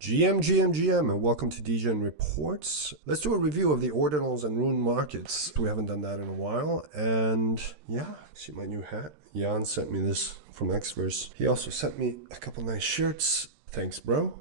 GM, and welcome to DGen Reports. Let's do a review of the Ordinals and Rune markets. We haven't done that in a while, and yeah, see my new hat? Jan sent me this from Xverse. He also sent me a couple nice shirts. Thanks, bro.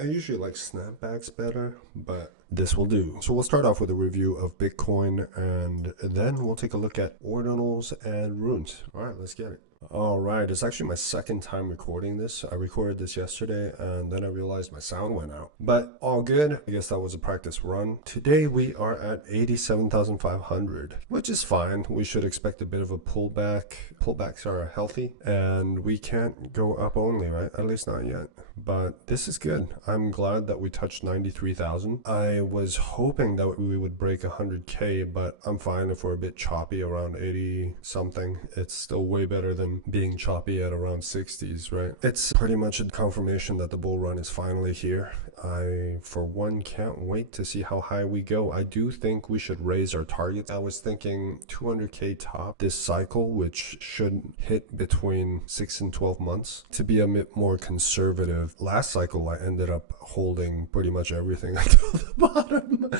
I usually like snapbacks better, but this will do. So we'll start off with a review of Bitcoin, and then we'll take a look at Ordinals and Runes. All right, let's get it. All right, it's actually my second time recording this. I recorded this yesterday and then I realized my sound went out, but all good. I guess that was a practice run. Today we are at 87,500, which is fine. We should expect a bit of a pullback. Pullbacks are healthy and we can't go up only, right? At least not yet, but this is good. I'm glad that we touched 93,000. I was hoping that we would break 100K, but I'm fine if we're a bit choppy around 80 something. It's still way better than being choppy at around 60s, right? It's pretty much a confirmation that the bull run is finally here. I, for one, can't wait to see how high we go. I do think we should raise our targets. I was thinking 200K top this cycle, which should hit between 6 and 12 months. To be a bit more conservative, last cycle I ended up holding pretty much everything until the bottom,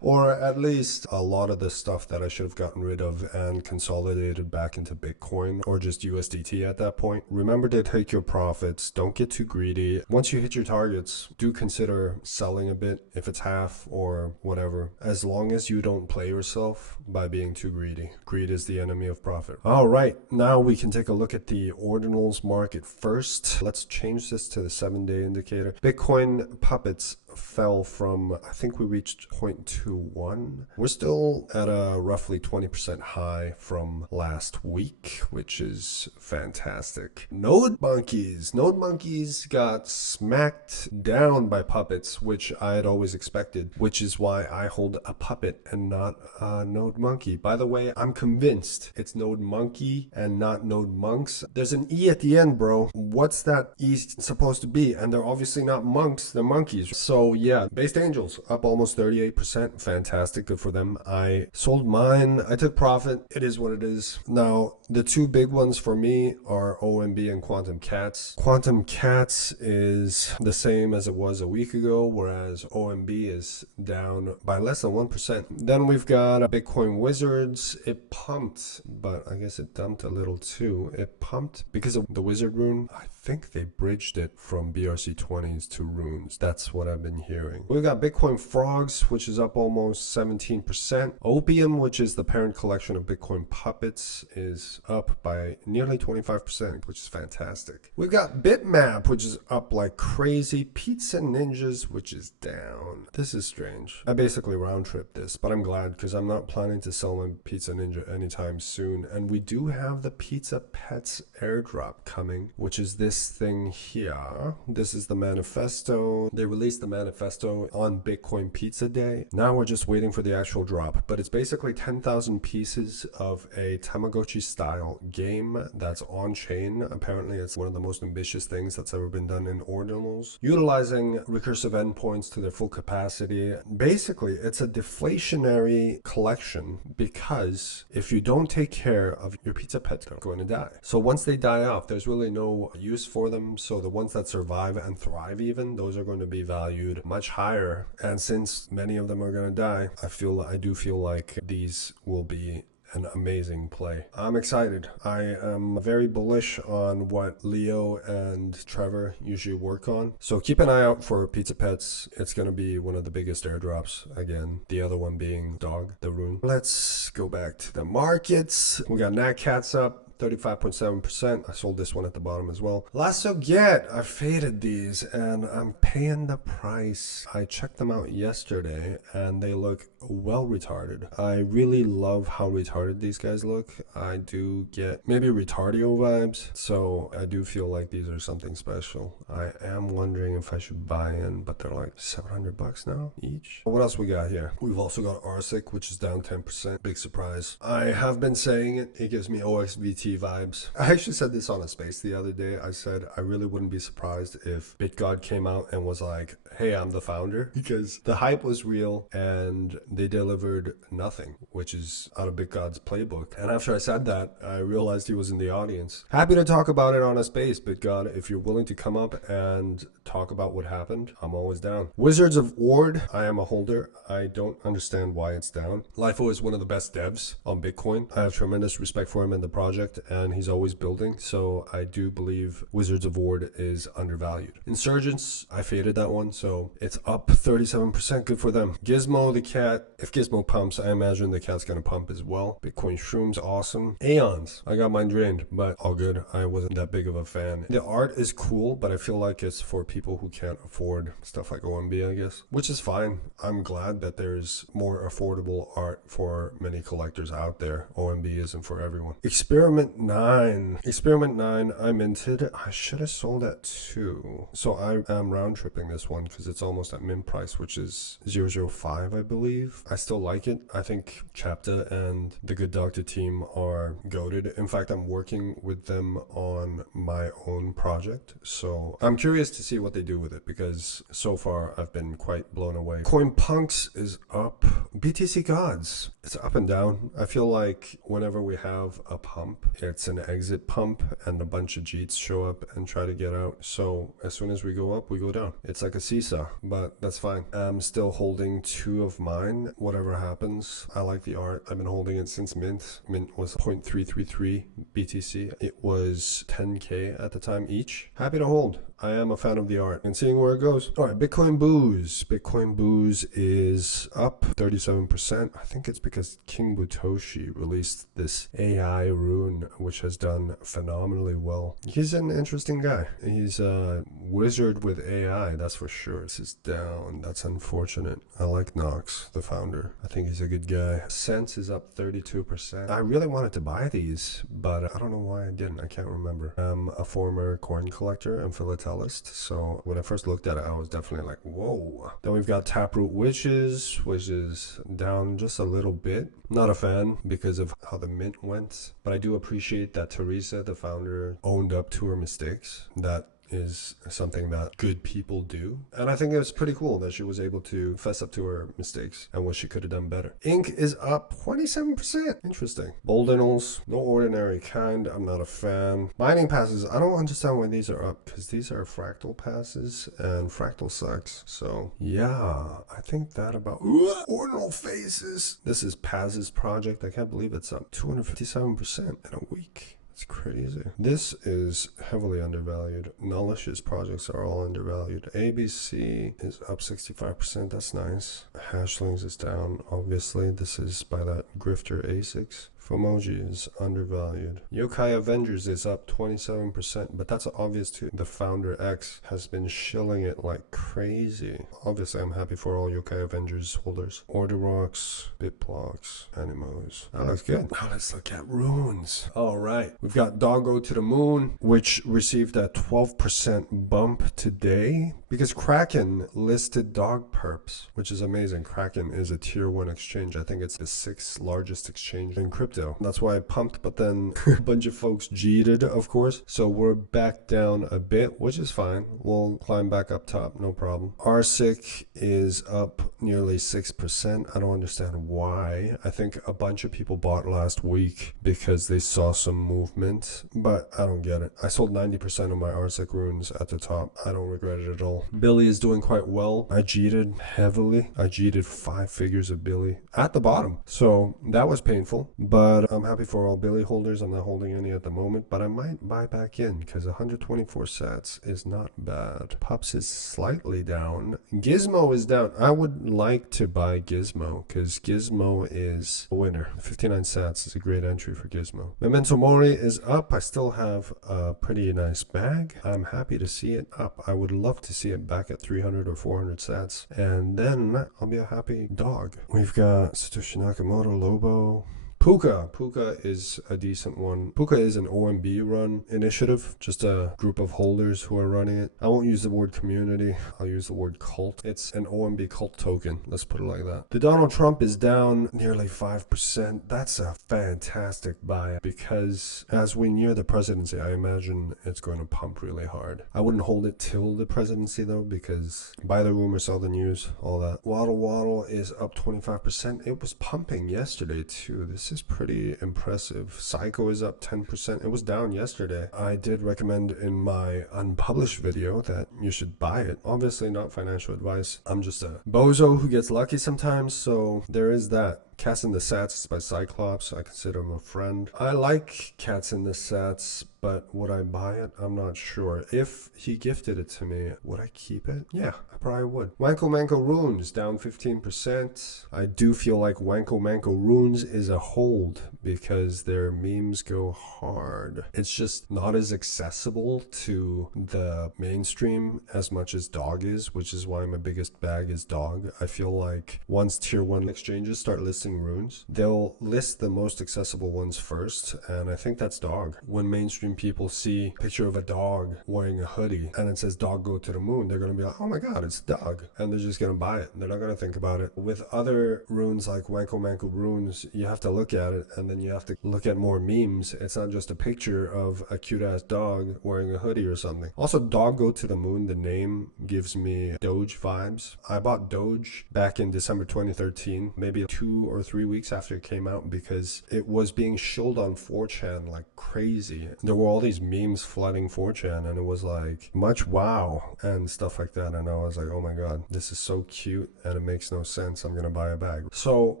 or at least a lot of the stuff that I should have gotten rid of and consolidated back into Bitcoin or just USDT at that point. Remember to take your profits. Don't get too greedy. Once you hit your targets, do consider selling a bit if it's half or whatever, as long as you don't play yourself by being too greedy. Greed is the enemy of profit. All right, now we can take a look at the Ordinals market first. Let's change this to the 7-day indicator. Bitcoin PUPS fell from, I think we reached 0.21. We're still at a roughly 20% high from last week, which is fantastic. Node monkeys got smacked down by puppets, which I had always expected, which is why I hold a puppet and not a node monkey. By the way, I'm convinced it's node monkey and not node monks. There's an E at the end, bro. What's that E supposed to be? And they're obviously not monks, they're monkeys. So yeah, Based Angels up almost 38%. Fantastic, good for them. I sold mine. I took profit. It is what it is. Now, the two big ones for me are OMB and Quantum Cats. Quantum Cats is the same as it was a week ago, whereas OMB is down by less than 1%. Then we've got Bitcoin Wizards. It pumped, but I guess it dumped a little too. It pumped because of the Wizard rune. I think they bridged it from BRC20s to runes. That's what I've been hearing. We've got Bitcoin Frogs, which is up almost 17%. Opium, which is the parent collection of Bitcoin Puppets, is up by nearly 25%, which is fantastic. We've got Bitmap, which is up like crazy. Pizza Ninjas, which is down. This is strange. I basically round tripped this, but I'm glad because I'm not planning to sell my Pizza Ninja anytime soon. And we do have the Pizza Pets airdrop coming, which is this thing here. This is the manifesto. They released the manifesto on Bitcoin Pizza Day. Now we're just waiting for the actual drop, but it's basically 10,000 pieces of a Tamagotchi style game that's on chain. Apparently it's one of the most ambitious things that's ever been done in Ordinals, utilizing recursive endpoints to their full capacity. Basically it's a deflationary collection because if you don't take care of your pizza pets, they're going to die. So once they die off, there's really no use for them. So the ones that survive and thrive, even those are going to be valued much higher. And since many of them are going to die, I do feel like these will be an amazing play. I'm excited. I am very bullish on what Leo and Trevor usually work on. So keep an eye out for Pizza Pets. It's going to be one of the biggest airdrops. Again, the other one being Dog, the rune. Let's go back to the markets. We got Nat Cats up 35.7%. I sold this one at the bottom as well. Last so get, I faded these and I'm paying the price. I checked them out yesterday and they look well retarded. I really love how retarded these guys look. I do get maybe retardio vibes, so I do feel like these are something special. I am wondering if I should buy in, but they're like $700 now each. What else we got here? We've also got Arsic, which is down 10%. Big surprise. I have been saying it. It gives me OXVT vibes. I actually said this on a space the other day. I said I really wouldn't be surprised if BitGod came out and was like, hey, I'm the founder, because the hype was real and they delivered nothing, which is out of BitGod's playbook. And after I said that, I realized he was in the audience. Happy to talk about it on a space, BitGod, if you're willing to come up and talk about what happened, I'm always down. Wizards of Ord, I am a holder. I don't understand why it's down. LIFO is one of the best devs on Bitcoin. I have tremendous respect for him and the project, and he's always building. So I do believe Wizards of Ord is undervalued. Insurgents, I faded that one, so it's up 37%. Good for them. Gizmo the cat, if Gizmo pumps, I imagine the cat's gonna pump as well. Bitcoin Shrooms, awesome. Aeons, I got mine drained, but all good. I wasn't that big of a fan. The art is cool, but I feel like it's for people who can't afford stuff like OMB, I guess, which is fine. I'm glad that there's more affordable art for many collectors out there. OMB isn't for everyone. Experiment 9. Experiment 9, I minted. I should have sold at 2. So I am round tripping this one because it's almost at mint price, which is 0.005, I believe. I still like it. I think Chapta and the Good Doctor team are goated. In fact, I'm working with them on my own project. So I'm curious to see what they do with it because so far I've been quite blown away. CoinPunks is up. BTC Gods, it's up and down. I feel like whenever we have a pump, it's an exit pump and a bunch of Jeets show up and try to get out. So as soon as we go up, we go down. It's like a seesaw, but that's fine. I'm still holding 2 of mine. Whatever happens, I like the art. I've been holding it since mint. Mint was 0.333 BTC. It was 10K at the time each. Happy to hold. I am a fan of the art and seeing where it goes. All right, Bitcoin Booze. Bitcoin Booze is up 37%. I think it's because King Butoshi released this AI Rune, which has done phenomenally well. He's an interesting guy. He's a wizard with AI, that's for sure. This is down. That's unfortunate. I like Knox, the founder. I think he's a good guy. Sense is up 32%. I really wanted to buy these, but I don't know why I didn't. I can't remember. I'm a former coin collector and philatelist, so when I first looked at it, I was definitely like, whoa. Then we've got Taproot Wishes, which is down just a little bit. Not a fan because of how the mint went, but I do appreciate that Teresa, the founder, owned up to her mistakes. That is something that good people do. And I think it was pretty cool that she was able to fess up to her mistakes and what she could have done better. Ink is up 27%. Interesting. Ordinals, no ordinary kind. I'm not a fan. Mining passes, I don't understand why these are up because these are fractal passes and fractal sucks. So yeah, I think that about ordinal faces. This is Paz's project. I can't believe it's up 257% in a week. It's crazy. This is heavily undervalued. Nullish's projects are all undervalued. ABC is up 65%. That's nice. Hashlings is down. Obviously, this is by that grifter ASICs. Fomoji is undervalued. Yokai Avengers is up 27%, but that's obvious too. The founder X has been shilling it like crazy. Obviously, I'm happy for all Yokai Avengers holders. Order Rocks, Bitblocks, Animos. That looks good. Now let's look at runes. All right, we've got Doggo to the Moon, which received a 12% bump today because Kraken listed dog perps, which is amazing. Kraken is a tier 1 exchange. I think it's the 6th largest exchange in crypto. That's why I pumped, but then a bunch of folks cheated, of course. So we're back down a bit, which is fine. We'll climb back up top, no problem. RSIC is up nearly 6%. I don't understand why. I think a bunch of people bought last week because they saw some movement, but I don't get it. I sold 90% of my RSIC runes at the top. I don't regret it at all. Billy is doing quite well. I cheated heavily. I cheated 5 figures of Billy at the bottom. So that was painful. But I'm happy for all Billy holders. I'm not holding any at the moment, but I might buy back in because 124 sats is not bad. PUPS is slightly down. Gizmo is down. I would like to buy Gizmo because Gizmo is a winner. 59 sats is a great entry for Gizmo. Memento Mori is up. I still have a pretty nice bag. I'm happy to see it up. I would love to see it back at 300 or 400 sats, and then I'll be a happy dog. We've got Satoshi Nakamoto, Lobo. Puka. Puka is a decent one. Puka is an OMB run initiative, just a group of holders who are running it. I won't use the word community. I'll use the word cult. It's an OMB cult token. Let's put it like that. The Donald Trump is down nearly 5%. That's a fantastic buy because as we near the presidency, I imagine it's going to pump really hard. I wouldn't hold it till the presidency though because buy the rumor, sell the news, all that. Waddle Waddle is up 25%. It was pumping yesterday too. This This is pretty impressive. Saiko is up 10%. It was down yesterday. I did recommend in my unpublished video that you should buy it. Obviously not financial advice. I'm just a bozo who gets lucky sometimes, so there is that. Cats in the Sats by Cyclops. I consider him a friend. I like Cats in the Sats, but would I buy it? I'm not sure. If he gifted it to me, would I keep it? Yeah, I probably would. Wanko Manko Runes down 15%. I do feel like Wanko Manko Runes is a hold because their memes go hard. It's just not as accessible to the mainstream as much as Dog is, which is why my biggest bag is Dog. I feel like once tier 1 exchanges start listing runes, they'll list the most accessible ones first, and I think that's Dog. When mainstream people see a picture of a dog wearing a hoodie and it says Dog Go to the Moon, they're going to be like, oh my god, it's Dog, and they're just going to buy it. They're not going to think about it. With other runes like Wanko Manko Runes, you have to look at it, and then you have to look at more memes. It's not just a picture of a cute ass dog wearing a hoodie or something. Also, Dog Go to the Moon, the name gives me Doge vibes. I bought Doge back in December 2013, maybe 2 or 3 weeks after it came out, because it was being shilled on 4chan like crazy. There were all these memes flooding 4chan, and it was like much wow and stuff like that, and I was like, oh my god, this is so cute and it makes no sense. I'm gonna buy a bag. So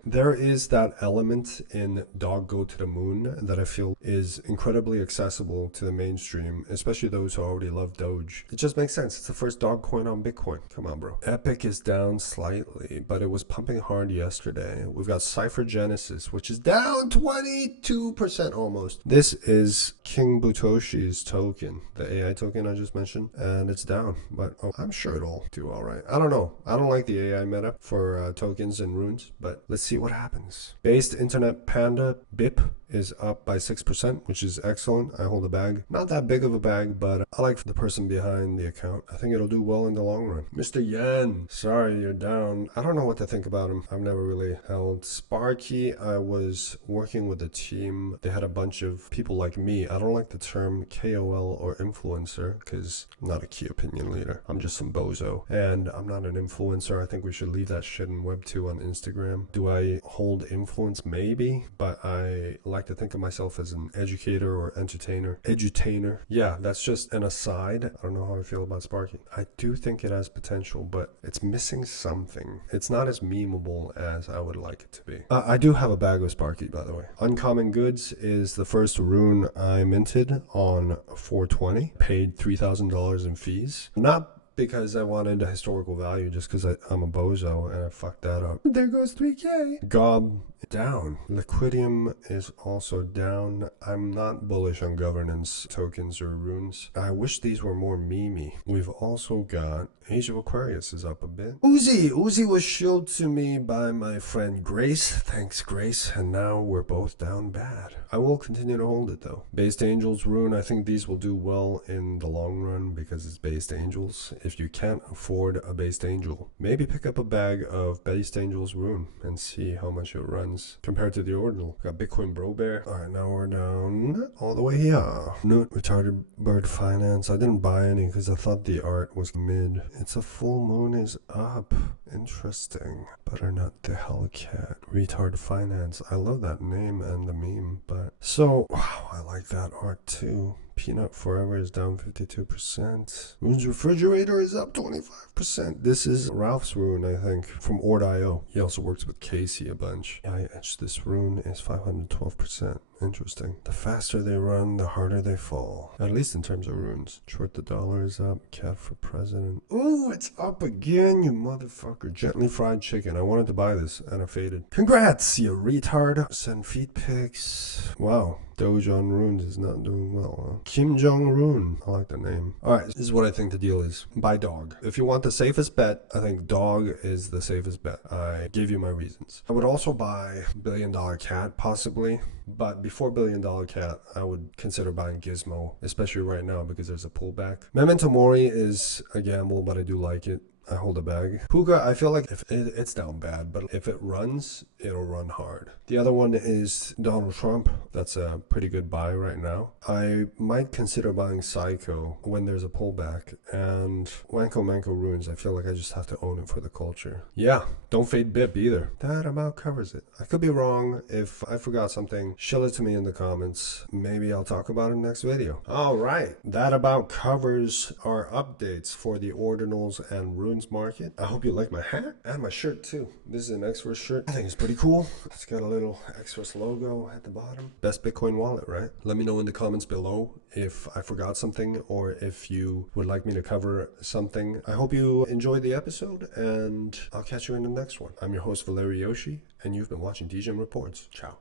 there is that element in Dog Go to the Moon that I feel is incredibly accessible to the mainstream, especially those who already love Doge. It just makes sense. It's the first dog coin on Bitcoin. Come on, bro. Epic is down slightly, but it was pumping hard yesterday. We've got Cypher Genesis, which is down 22% almost. This is King Butoshi's token, the AI token I just mentioned, and it's down, but I'm sure it'll do all right. I don't know. I don't like the AI meta for tokens and runes, but let's see what happens. Based Internet Panda, BIP, is up by 6%, which is excellent. I hold a bag. Not that big of a bag, but I like the person behind the account. I think it'll do well in the long run. Mr. Yen, sorry you're down. I don't know what to think about him. I've never really held Sparky. I was working with a team. They had a bunch of people like me. I don't like the term KOL or influencer because I'm not a key opinion leader. I'm just some bozo. And I'm not an influencer. I think we should leave that shit in Web 2 on Instagram. Do I hold influence? Maybe. But I like to think of myself as an educator or entertainer. Edutainer. Yeah, that's just an aside. I don't know how I feel about Sparky. I do think it has potential, but it's missing something. It's not as memeable as I would like it to be. I do have a bag of Sparky, by the way. Uncommon Goods is the first rune I minted on 420. Paid $3,000 in fees. Not because I wanted a historical value, just because I'm a bozo and I fucked that up. There goes 3K. Gob down. Liquidium is also down. I'm not bullish on governance tokens or runes. I wish these were more memey. We've also got Age of Aquarius is up a bit. Uzi was shilled to me by my friend Grace. Thanks, Grace. And now we're both down bad. I will continue to hold it though. Based Angels Rune, I think these will do well in the long run because it's Based Angels. If you can't afford a Based Angel, maybe pick up a bag of Based Angels Rune and see how much it runs compared to the Ordinal. Got Bitcoin Bro Bear. Alright, now we're down all the way here. Note Retarded Bird Finance. I didn't buy any because I thought the art was mid. It's a full moon is up. Interesting. Butternut the Hellcat. Retard Finance. I love that name and the meme, but so wow, I like that art too. Peanut Forever is down 52%. Rune's Refrigerator is up 25%. This is Ralph's rune, I think, from Ord.io. He also works with Casey a bunch. I etched this rune is 512%. Interesting. The faster they run, the harder they fall. At least in terms of runes. Short the dollar is up. Cat for president. Ooh, it's up again, you motherfucker. Gently Fried Chicken. I wanted to buy this and I faded. Congrats, you retard. Send feed pics. Wow. Doge on runes is not doing well. Huh? Kim Jong-un. I like the name. Alright, this is what I think the deal is. Buy Dog. If you want the safest bet, I think Dog is the safest bet. I gave you my reasons. I would also buy $1 Billion Cat, possibly. But before $1 Billion Cat, I would consider buying Gizmo, especially right now because there's a pullback. Memento Mori is a gamble, but I do like it. I hold a bag. Puka, I feel like if it's down bad, but if it runs, it'll run hard. The other one is Donald Trump. That's a pretty good buy right now. I might consider buying Saiko when there's a pullback. And Wanko Manko Runes, I feel like I just have to own it for the culture. Yeah, don't fade BIP either. That about covers it. I could be wrong. If I forgot something, shill it to me in the comments. Maybe I'll talk about it in the next video. All right, that about covers our updates for the Ordinals and Runes market. I hope you like my hat and my shirt too. This is an Xverse shirt. I think it's pretty cool. It's got a little Xverse logo at the bottom. Best Bitcoin wallet, right? Let me know in the comments below if I forgot something or if you would like me to cover something. I hope you enjoyed the episode and I'll catch you in the next one. I'm your host Valery Yoshi and you've been watching DGen Reports. Ciao.